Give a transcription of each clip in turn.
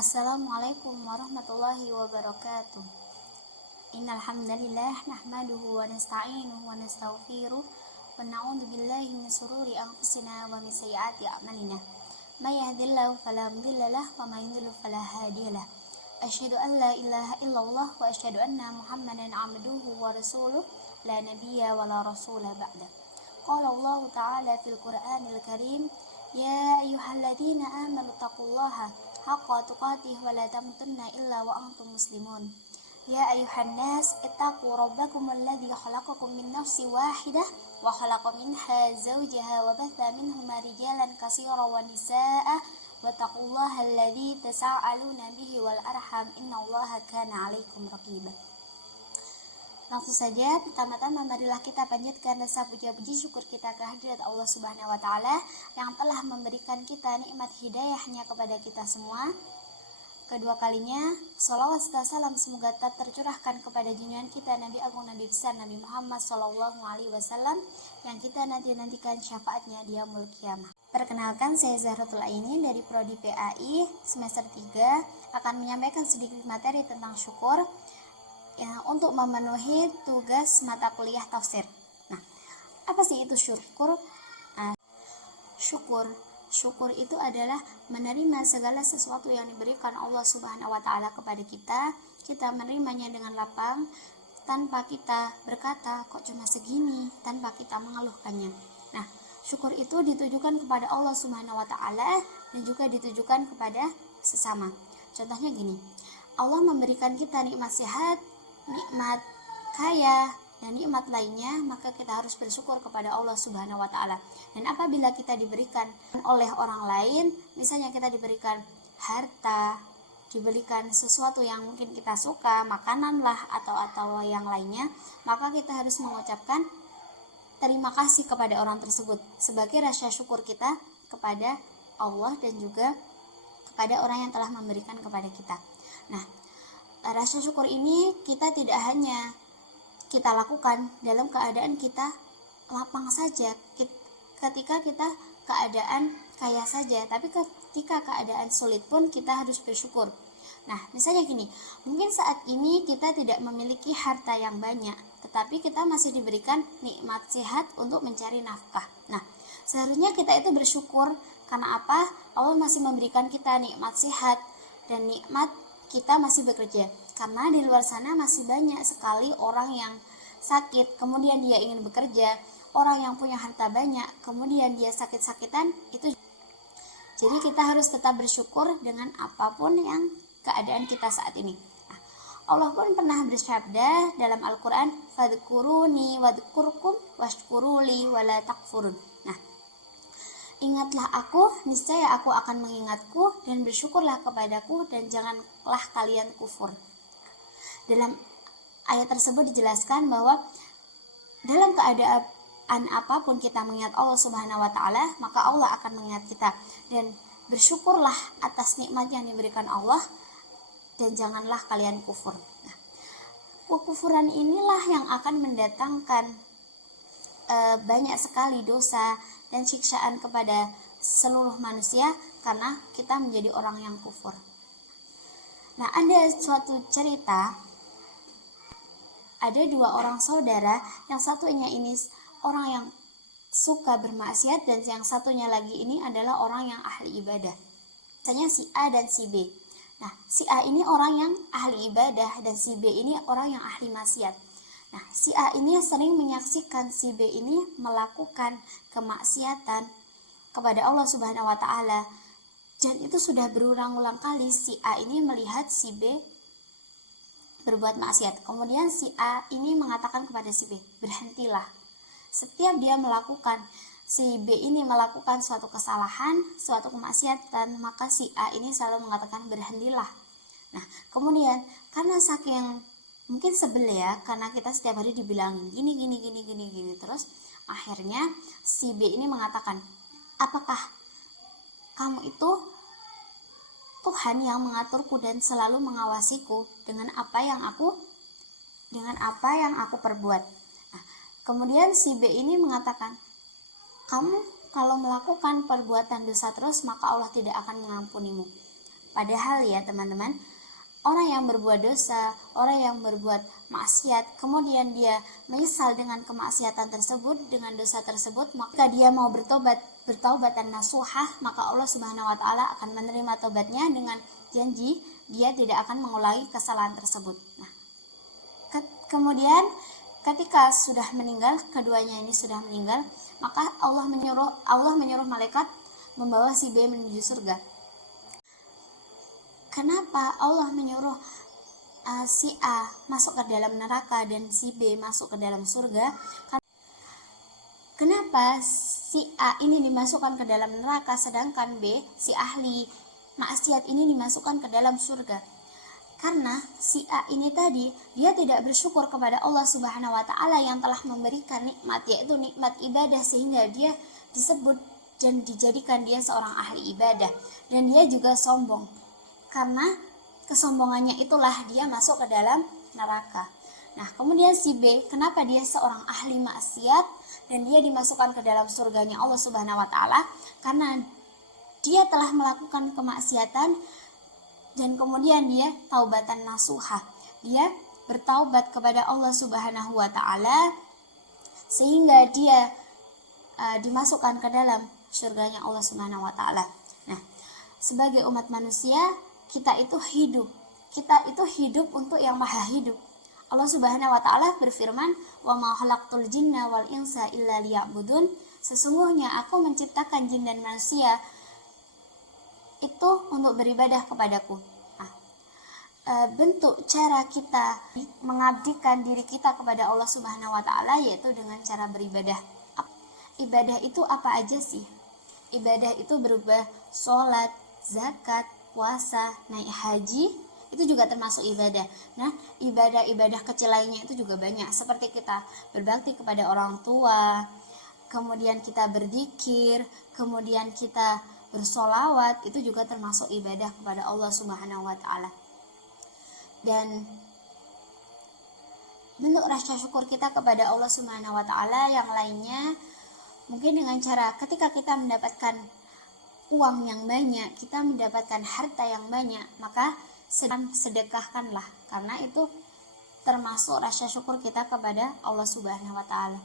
Assalamualaikum warahmatullahi wabarakatuh. Innal hamdalillah nahmaduhu wa nasta'inuhu wa nastaghfiruh wa na'udzu billahi min shururi anfusina wa min sayyiati a'malina. May yahdihillahu fala mudilla lahu wa may yudlil fala hadiya lahu. Asyhadu an la ilaha illallah wa asyhadu anna Muhammadan 'abduhu wa rasuluh la nabiyya wa la rasula ba'da. Qala Allah ta'ala fil Qur'anil Karim, ya ayyuhalladzina amanu taqullaha haqqa tuqatih wa la tamutunna illa wa antum muslimun. Ya ayuhan nas ittaqu rabbakum alladzi khalaqakum min nafsin wahidah wa khalaqa minha zawjaha wa batha minhuma rijalan katsiran wa nisaa'a wattaqullaha alladzi tasaaluna bihi wal arham innallaha kana 'alaikum raqiba. Langsung saja, pertama-tama marilah kita panjatkan rasa puja-puji syukur kita kehadirat Allah Subhanahu wa taala yang telah memberikan kita nikmat hidayahnya kepada kita semua. Kedua kalinya, sholawat serta salam semoga tetap tercurahkan kepada junjungan kita Nabi Agung Nabi besar Nabi Muhammad SAW yang kita nantikan syafaatnya di yaumul qiyamah. Perkenalkan, saya Zahratul Aini dari Prodi PAI semester 3 akan menyampaikan sedikit materi tentang syukur ya, untuk memenuhi tugas mata kuliah tafsir. Nah, apa sih itu syukur? Syukur itu adalah menerima segala sesuatu yang diberikan Allah Subhanahu wa taala kepada kita. Kita menerimanya dengan lapang tanpa kita berkata kok cuma segini, tanpa kita mengeluhkannya. Nah, syukur itu ditujukan kepada Allah Subhanahu wa taala dan juga ditujukan kepada sesama. Contohnya gini, Allah memberikan kita nikmat sehat, nikmat kaya, dan nikmat lainnya, maka kita harus bersyukur kepada Allah Subhanahu wa taala. Dan apabila kita diberikan oleh orang lain, misalnya kita diberikan harta, diberikan sesuatu yang mungkin kita suka, makanan lah atau yang lainnya, maka kita harus mengucapkan terima kasih kepada orang tersebut sebagai rasa syukur kita kepada Allah dan juga kepada orang yang telah memberikan kepada kita. Nah, rasa syukur ini kita tidak hanya kita lakukan dalam keadaan kita lapang saja, ketika kita keadaan kaya saja, tapi ketika keadaan sulit pun kita harus bersyukur. Nah, misalnya gini, mungkin saat ini kita tidak memiliki harta yang banyak, tetapi kita masih diberikan nikmat sehat untuk mencari nafkah. Nah, seharusnya kita itu bersyukur karena apa? Allah masih memberikan kita nikmat sehat dan nikmat kita masih bekerja. Karena di luar sana masih banyak sekali orang yang sakit, kemudian dia ingin bekerja, orang yang punya harta banyak, kemudian dia sakit-sakitan, itu. Jadi kita harus tetap bersyukur dengan apapun yang keadaan kita saat ini. Nah, Allah pun pernah bersabda dalam Al-Quran, fadhkuruni wadhkurkum washkuruli wala takfurun. Nah, ingatlah aku, niscaya aku akan mengingatku, dan bersyukurlah kepadaku, dan janganlah kalian kufur. Dalam ayat tersebut dijelaskan bahwa dalam keadaan apapun kita mengingat Allah Subhanahu wa taala, maka Allah akan mengingat kita, dan bersyukurlah atas nikmat yang diberikan Allah dan janganlah kalian kufur. Nah, kekufuran inilah yang akan mendatangkan banyak sekali dosa dan siksaan kepada seluruh manusia karena kita menjadi orang yang kufur. Nah, ada suatu cerita, ada dua orang saudara, yang satunya ini orang yang suka bermaksiat dan yang satunya lagi ini adalah orang yang ahli ibadah. Misalnya si A dan si B. Nah, si A ini orang yang ahli ibadah dan si B ini orang yang ahli maksiat. Nah, si A ini sering menyaksikan si B ini melakukan kemaksiatan kepada Allah Subhanahu wa taala. Dan itu sudah berulang-ulang kali si A ini melihat si B berbuat maksiat. Kemudian si A ini mengatakan kepada si B, berhentilah. Setiap dia melakukan, si B ini melakukan suatu kesalahan, suatu kemaksiatan, maka si A ini selalu mengatakan berhentilah. Nah, kemudian karena saking mungkin sebel ya, karena kita setiap hari dibilangin gini, terus akhirnya si B ini mengatakan, apakah kamu itu Tuhan yang mengaturku dan selalu mengawasiku dengan apa yang aku perbuat. Nah, kemudian si B ini mengatakan, kamu kalau melakukan perbuatan dosa terus, maka Allah tidak akan mengampunimu. Padahal ya teman-teman, orang yang berbuat dosa, orang yang berbuat maksiat, kemudian dia menyesal dengan kemaksiatan tersebut, dengan dosa tersebut, maka dia mau bertaubat dan nasuhah, maka Allah Subhanahu wa taala akan menerima taubatnya dengan janji dia tidak akan mengulangi kesalahan tersebut. Nah, kemudian ketika sudah meninggal, keduanya ini sudah meninggal, maka Allah menyuruh malaikat membawa si B menuju surga. Kenapa Allah menyuruh si A masuk ke dalam neraka dan si B masuk ke dalam surga? Kenapa si A ini dimasukkan ke dalam neraka sedangkan B, si ahli maksiat ini dimasukkan ke dalam surga? Karena si A ini tadi dia tidak bersyukur kepada Allah Subhanahu wa taala yang telah memberikan nikmat, yaitu nikmat ibadah, sehingga dia disebut dan dijadikan dia seorang ahli ibadah, dan dia juga sombong. Karena kesombongannya itulah dia masuk ke dalam neraka. Nah, kemudian si B, kenapa dia seorang ahli maksiat dan dia dimasukkan ke dalam surganya Allah Subhanahu wa taala? Karena dia telah melakukan kemaksiatan dan kemudian dia taubatan nasuha. Dia bertaubat kepada Allah Subhanahu wa taala sehingga dia dimasukkan ke dalam surganya Allah Subhanahu wa taala. Nah, sebagai umat manusia, kita itu hidup untuk yang maha hidup. Allah Subhanahu wa taala berfirman, "Wa ma khalaqtul jinna wal insa illa liya'budun." Sesungguhnya aku menciptakan jin dan manusia itu untuk beribadah kepadaku. Nah, bentuk cara kita mengabdikan diri kita kepada Allah Subhanahu wa taala yaitu dengan cara beribadah. Ibadah itu apa aja sih? Ibadah itu berupa sholat, zakat, puasa, naik haji, itu juga termasuk ibadah. Nah, ibadah-ibadah kecil lainnya itu juga banyak, seperti kita berbakti kepada orang tua, kemudian kita berzikir, kemudian kita bersolawat, itu juga termasuk ibadah kepada Allah Subhanahu wa taala. Dan bentuk rasa syukur kita kepada Allah Subhanahu wa taala yang lainnya mungkin dengan cara ketika kita mendapatkan uang yang banyak, kita mendapatkan harta yang banyak, maka sedekahkanlah, karena itu termasuk rasa syukur kita kepada Allah Subhanahu wa taala.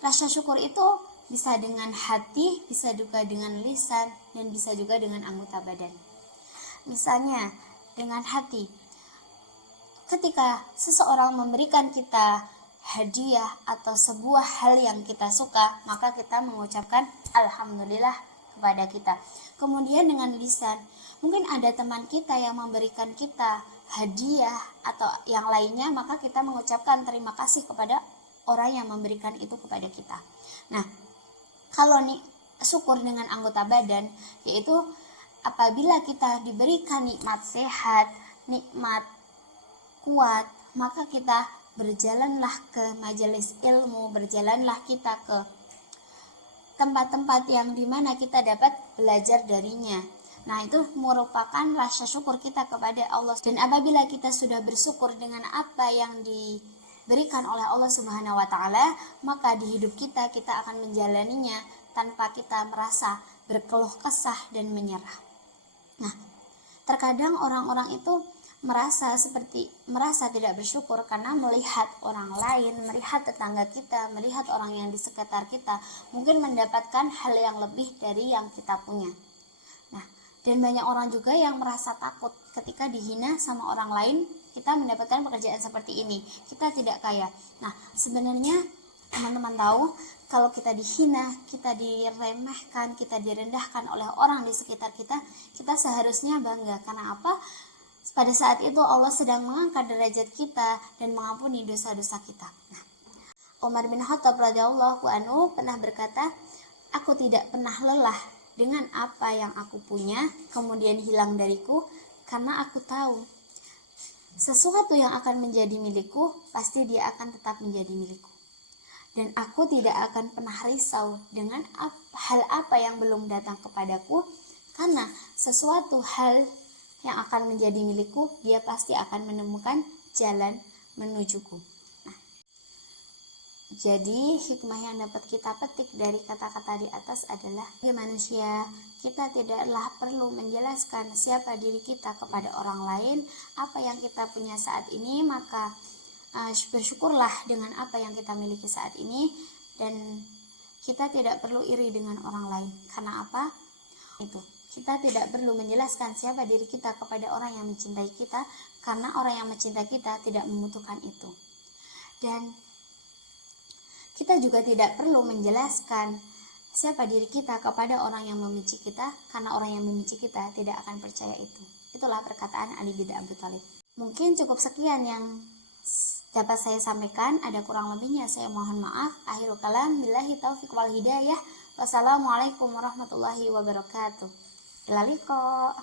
Rasa syukur itu bisa dengan hati, bisa juga dengan lisan, dan bisa juga dengan anggota badan. Misalnya dengan hati, ketika seseorang memberikan kita hadiah atau sebuah hal yang kita suka, maka kita mengucapkan alhamdulillah kepada kita. Kemudian dengan lisan, mungkin ada teman kita yang memberikan kita hadiah atau yang lainnya, maka kita mengucapkan terima kasih kepada orang yang memberikan itu kepada kita. Nah, kalau syukur dengan anggota badan, yaitu apabila kita diberikan nikmat sehat, nikmat kuat, maka kita berjalanlah ke majelis ilmu, berjalanlah kita ke tempat-tempat yang dimana kita dapat belajar darinya. Nah, itu merupakan rasa syukur kita kepada Allah. Dan apabila kita sudah bersyukur dengan apa yang diberikan oleh Allah Subhanahu wa taala, maka di hidup kita akan menjalaninya tanpa kita merasa berkeluh kesah dan menyerah. Nah, terkadang orang-orang itu merasa tidak bersyukur karena melihat orang lain, melihat tetangga kita, melihat orang yang di sekitar kita mungkin mendapatkan hal yang lebih dari yang kita punya. Nah, dan banyak orang juga yang merasa takut ketika dihina sama orang lain. Kita mendapatkan pekerjaan seperti ini, kita tidak kaya. Nah, sebenarnya teman-teman tahu, kalau kita dihina, kita diremehkan, kita direndahkan oleh orang di sekitar kita, kita seharusnya bangga. Karena apa? Pada saat itu Allah sedang mengangkat derajat kita dan mengampuni dosa-dosa kita. Nah, Umar bin Khattab radhiyallahu anhu pernah berkata, "Aku tidak pernah lelah dengan apa yang aku punya kemudian hilang dariku, karena aku tahu sesuatu yang akan menjadi milikku pasti dia akan tetap menjadi milikku. Dan aku tidak akan pernah risau dengan hal apa yang belum datang kepadaku, karena sesuatu hal yang akan menjadi milikku, dia pasti akan menemukan jalan menujuku." Nah, Jadi hikmah yang dapat kita petik dari kata-kata di atas adalah, sebagai manusia kita tidaklah perlu menjelaskan siapa diri kita kepada orang lain. Apa yang kita punya saat ini, maka bersyukurlah dengan apa yang kita miliki saat ini, dan kita tidak perlu iri dengan orang lain. Karena apa? Itu, kita tidak perlu menjelaskan siapa diri kita kepada orang yang mencintai kita, karena orang yang mencintai kita tidak membutuhkan itu. Dan kita juga tidak perlu menjelaskan siapa diri kita kepada orang yang membenci kita, karena orang yang membenci kita tidak akan percaya itu. Itulah perkataan Ali bin Abi Thalib. Mungkin cukup sekian yang dapat saya sampaikan. Ada kurang lebihnya saya mohon maaf. Akhirul kalam, billahi taufiq wal hidayah. Wassalamualaikum warahmatullahi wabarakatuh. Ila liqa.